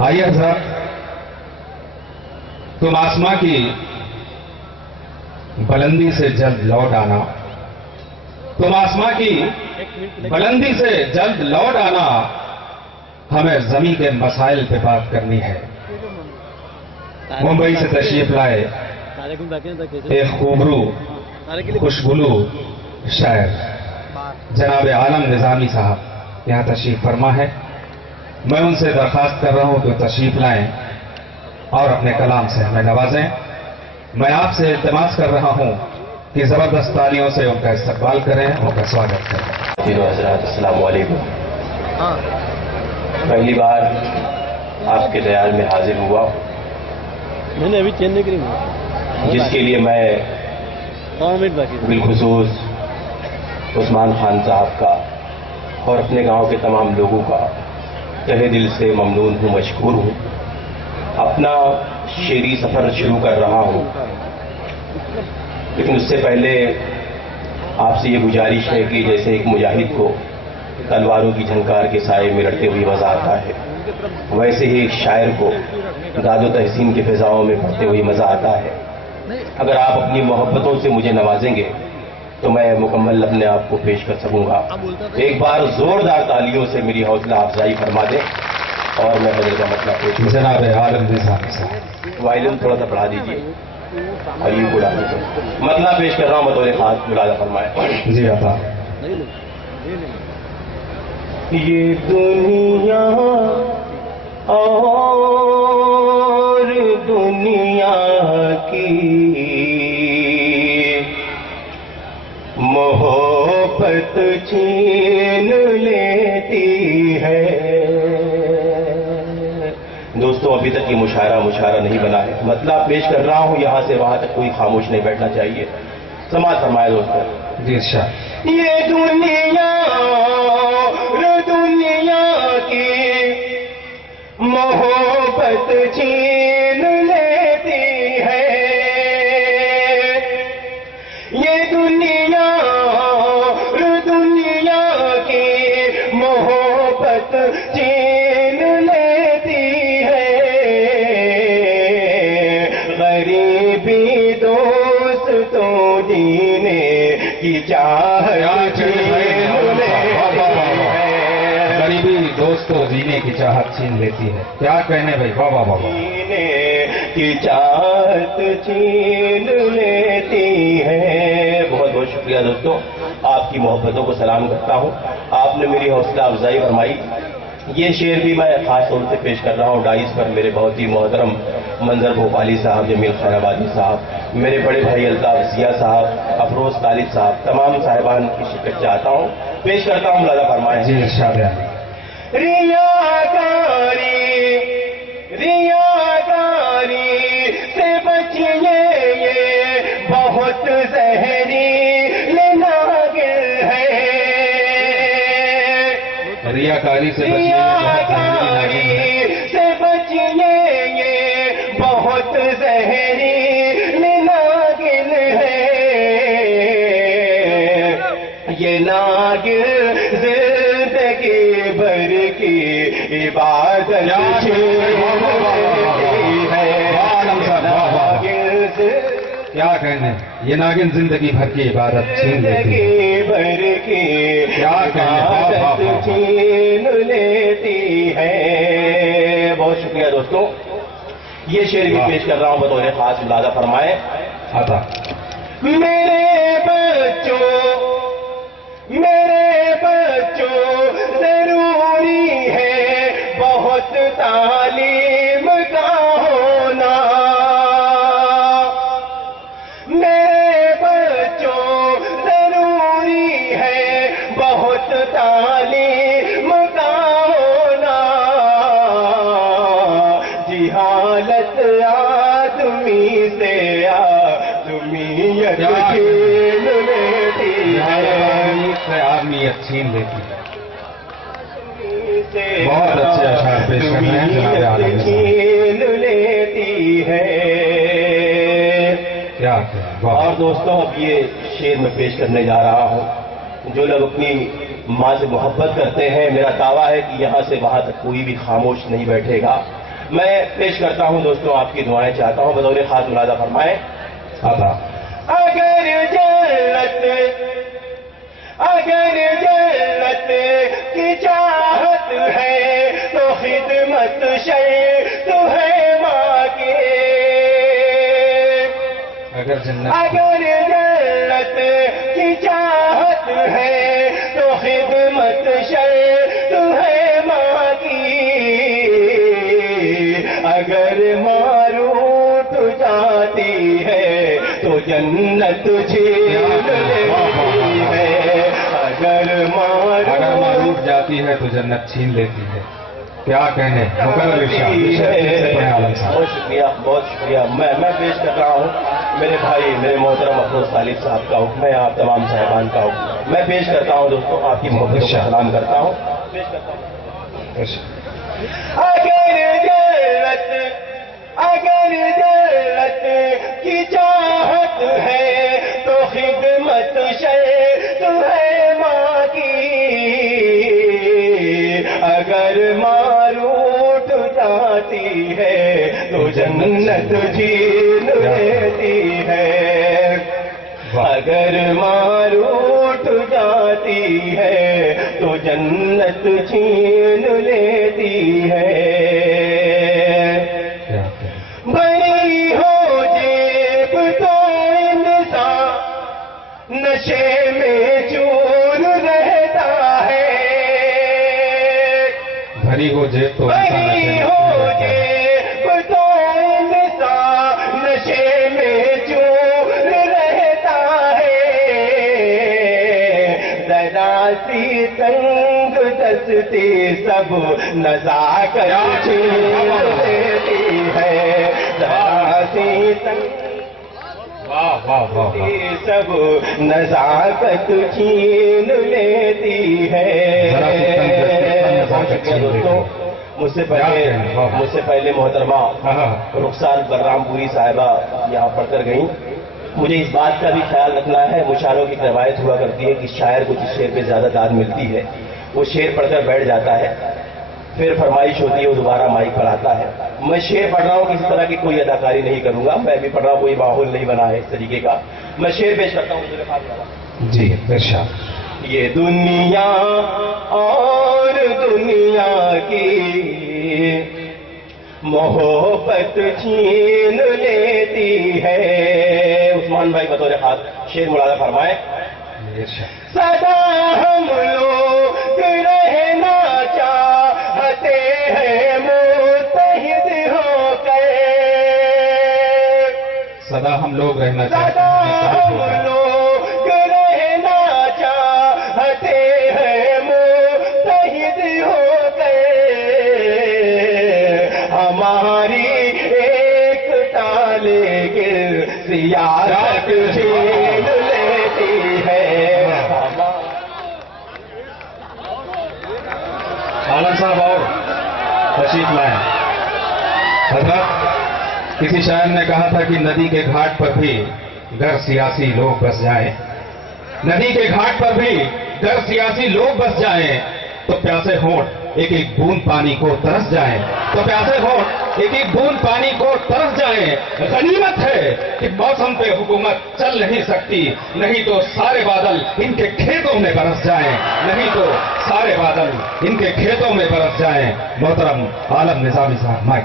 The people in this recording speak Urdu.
آئیے حضرات، تم آسماں کی بلندی سے جلد لوٹ آنا، تم آسماں کی بلندی سے جلد لوٹ آنا، ہمیں زمین کے مسائل پہ بات کرنی ہے۔ ممبئی سے تشریف لائے ایک خوبرو خوشگلو شاعر جناب عالم نظامی صاحب یہاں تشریف فرما ہے۔ میں ان سے درخواست کر رہا ہوں کہ تشریف لائیں اور اپنے کلام سے ہمیں نوازیں۔ میں آپ سے التماس کر رہا ہوں کہ زبردست تالیوں سے ان کا استقبال کریں، ان کا سواگت کریں۔ حضرات السلام علیکم۔ پہلی بار آپ کے دیار میں حاضر ہوا، میں نے ابھی چیننے کے لیے جس کے لیے میں بالخصوص عثمان خان صاحب کا اور اپنے گاؤں کے تمام لوگوں کا تہہ دل سے ممنون ہوں، مشکور ہوں۔ اپنا شعری سفر شروع کر رہا ہوں، لیکن اس سے پہلے آپ سے یہ گزارش ہے کہ جیسے ایک مجاہد کو تلواروں کی جھنکار کے سائے میں لڑتے ہوئے مزہ آتا ہے، ویسے ہی ایک شاعر کو داد و تحسین کی فضاؤں میں پڑھتے ہوئے مزہ آتا ہے۔ اگر آپ اپنی محبتوں سے مجھے نوازیں گے تو میں مکمل اپنے آپ کو پیش کر سکوں گا۔ ایک بار زوردار تالیوں سے میری حوصلہ افزائی فرما دیں اور میں بدل کا مطلب پیش کروں۔ جناب عالم نظامی صاحب وائلن تھوڑا سا پڑھا دیجیے اور یہ بلا دیجیے، مطلب پیش کر رہا ہوں، بطور خاص ملازہ فرمائے۔ جی عطا۔ یہ دنیا اور دنیا کی محبت چھین لیتی ہے۔ دوستوں، ابھی تک یہ مشاعرہ نہیں بنا ہے، مطلب پیش کر رہا ہوں، یہاں سے وہاں تک کوئی خاموش نہیں بیٹھنا چاہیے۔ سماعت فرمائے دوستوں۔ جی ارشاد۔ یہ دنیا کی محبت چھین لیتی ہے، یہ دنیا کی محبت چھین لیتی ہے، غریبی دوست تو جینے کی چاہت چھین دوستو جینے کی چاہت چھین لیتی ہے۔ کیا کہنے بھائی، واہ واہ واہ۔ جینے کی چاہت چھین لیتی ہے۔ بہت بہت شکریہ دوستو، آپ کی محبتوں کو سلام کرتا ہوں، آپ نے میری حوصلہ افزائی فرمائی۔ یہ شعر بھی میں خاص طور سے پیش کر رہا ہوں ڈائس پر میرے بہت ہی محترم منظر بھوپالی صاحب، جمیل خیر آبادی صاحب، میرے بڑے بھائی الطاف ضیاء صاحب، افروز طالب صاحب، تمام صاحبان کی شرکت چاہتا ہوں، پیش کرتا ہوں، ملازہ فرمائیں۔ جی ارشاد ہے۔ ریاکاری سے بچیے، یہ بہت زہریل ناگل ہے۔ ریاکاری سے بچیے، یہ بہت زہریل ناگل ہے، یہ ناگل زندگی بھر کی عبادت کیا کہنے، یہ ناگن زندگی بھر کی عبادت چھین لیتی ہے، بھر کی کیا عبادت چھین لیتی ہے۔ بہت شکریہ دوستوں، یہ شعر بھی پیش کر رہا ہوں، بطور خاص ملازہ فرمائے۔ عطا۔ میرے بچوں ضروری ہے بہت تعلیم کا ہونا، میرے بچوں ضروری ہے بہت تعلیم کا ہونا، جہالت آدمی سے آدمیت چھین لیتی ہے، آدمیت چھین لیتی ہے۔ بہت اچھے اشعار پیش کر رہے ہیں جناب عالم چھین لیتی ہے۔ کیا اور دوستوں، اب یہ شعر میں پیش کرنے جا رہا ہوں۔ جو لوگ اپنی ماں سے محبت کرتے ہیں، میرا دعویٰ ہے کہ یہاں سے وہاں تک کوئی بھی خاموش نہیں بیٹھے گا۔ میں پیش کرتا ہوں دوستوں، آپ کی دعائیں چاہتا ہوں، بطور خاص ملازہ فرمائیں. آتا اگر جنت کی چاہت ہے تو خدمت تو ہے ماں کی. اگر جنت کی چاہت ہے تو خدمت تو ہے ماں کی. اگر ماں روٹ جاتی ہے تو جنت چھین لیتی ہے. اگر ماں روٹ جاتی ہے تو جنت چھین لیتی ہے. کیا کہنے مقرر ارشاد. بہت شکریہ، بہت شکریہ. میں پیش کر رہا ہوں میرے بھائی، میرے محترم افروز طالب صاحب کا حکم ہے، آپ تمام صاحبان کا حکم. میں پیش کرتا ہوں دوستوں، آپ کی محبت کو سلام کرتا ہوں. پیش کرتا ہوں. اگر جنت کی چاہت ہے تو خدمت تو ہے ماں کی. اگر ماں روٹ جاتی ہے تو جنت چھین لیتی ہے. اگر ماں روٹ جاتی ہے تو جنت چھین لیتی ہے. بڑی ہو جیب تو انسان نشے میں چور رہتا ہے. بھری ہو جیب تو بڑی ہو جیب تو انسان نشے میں چور رہتا ہے. ذرا سی تنگ دستی سب نزاکت چھین لیتی ہے. ذرا سی تنگ سب نزاکت چھین لیتی ہے. دوستوں، مجھ سے پہلے محترمہ رخسار بلرام پوری صاحبہ یہاں پڑھ کر گئیں. مجھے اس بات کا بھی خیال رکھنا ہے، مشاعروں کی روایت ہوا کرتی ہے کہ شاعر کو جس شعر پہ زیادہ داد ملتی ہے وہ شعر پڑھ کر بیٹھ جاتا ہے، پھر فرمائش ہوتی ہے وہ دوبارہ مائک پر آتا ہے. میں شعر پڑھ رہا ہوں، کسی طرح کی کوئی اداکاری نہیں کروں گا. میں بھی پڑھ رہا ہوں، کوئی ماحول نہیں بنا ہے اس طریقے کا. میں شعر پیش کرتا ہوں. جی ارشاد. یہ دنیا اور دنیا کی محبت چھین لیتی ہے. عثمان بھائی بطور خاص شعر ملازہ فرمائیں. سدا ہم لوگ رہنا چاہتے ہیں متحد ہو کر. سدا ہم لوگ رہنا سدا چاہتے ہیں. ہم لوگ رہنا چاہتے ہیں متحد ہو کر. ہماری ایک تالے گر سیاست چھین لیتی ہے. عالم صاحب اور تشریف لائیں. حضرت، کسی شاعر نے کہا تھا کہ ندی کے گھاٹ پر بھی گر سیاسی لوگ بس جائیں. ندی کے گھاٹ پر بھی گر سیاسی لوگ بس جائیں تو پیاسے ہونٹ ایک ایک بوند پانی کو ترس جائیں. تو پیاسے ہونٹ ایک ایک بوند پانی کو ترس جائیں. غنیمت ہے کہ موسم پہ حکومت چل نہیں سکتی، نہیں تو سارے بادل ان کے کھیتوں میں برس جائیں. نہیں تو سارے بادل ان کے کھیتوں میں برس جائیں. محترم عالم نظامی صاحب مائک.